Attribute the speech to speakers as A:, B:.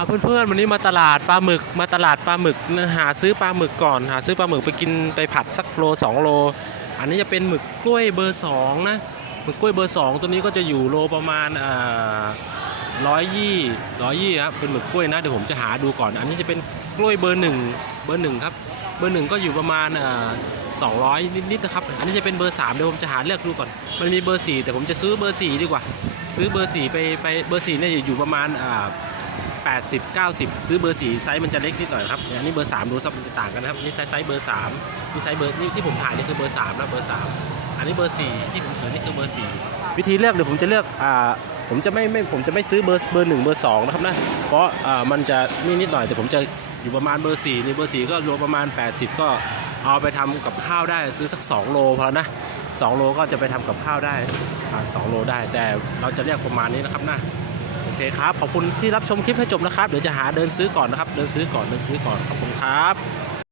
A: อ่าเพื่อนๆวันนี้มาตลาดปลาหมึกมาตลาดปลาหมึกหาซื้อปลาหมึกก่อน หาซื้อปลาหมึกไปกินไปผัดสักโลสองโล อันนี้จะเป็นหมึกกล้วยเบอร์สองนะหมึกกล้วยเบอร์สองตัวนี้ก็จะอยู่โลประมาณอ่าร้อยยี่ร้อยยี่ครับเป็นหมึกกล้วยนะเดี๋ยวผมจะหาดูก่อน อันนี้จะเป็นกล้วยเบอร์หนึ่งเบอร์หนึ่งครับเบอร์หนึ่งก็อยู่ประมาณสองร้อยนิดๆนะครับ อันนี้จะเป็นเบอร์สามเดี๋ยวผมจะหาเลือกดูก่อน มันมีเบอร์สี่แต่ผมจะซื้อเบอร์สี่ดีกว่า ซื้อเบอร์สี่ไปไปเบอร์สี่เนี่ยอยู่ประมาณอ่า 80 90 ซื้อเบอร์4ไซส์มันจะเล็กนิดหน่อยครับอันนี้เบอร์3ดูซับมันจะต่างกันนะครับนี่ไซส์ไซส์เบอร์3นี่ไซส์เบอร์นี่ที่ผมถ่ายนี่คือเบอร์3นะเบอร์ 3 อันนี้เบอร์ 4 ที่ผมถือนี่คือเบอร์ 4 วิธีเลือกเดี๋ยวผมจะเลือกอ่าผมจะไม่ไม่ผมจะไม่ซื้อเบอร์เบอร์1เบอร์2นะครับนะเพราะอ่ามันจะนี่นิดหน่อยแต่ผมจะอยู่ประมาณเบอร์4นี่เบอร์4ก็รวมประมาณ 80 ก็เอาไปทำกับข้าวได้ซื้อสัก 2 โลพอนะ2โลก็จะไปทำกับข้าวได้อ่า2โลได้แต่เราจะเรียกประมาณนี้นะครับนะ เคครับ ขอบคุณที่รับชมคลิปให้จบนะครับ เดี๋ยวจะหาเดินซื้อก่อนนะครับ เดินซื้อก่อน เดินซื้อก่อน ขอบคุณครับ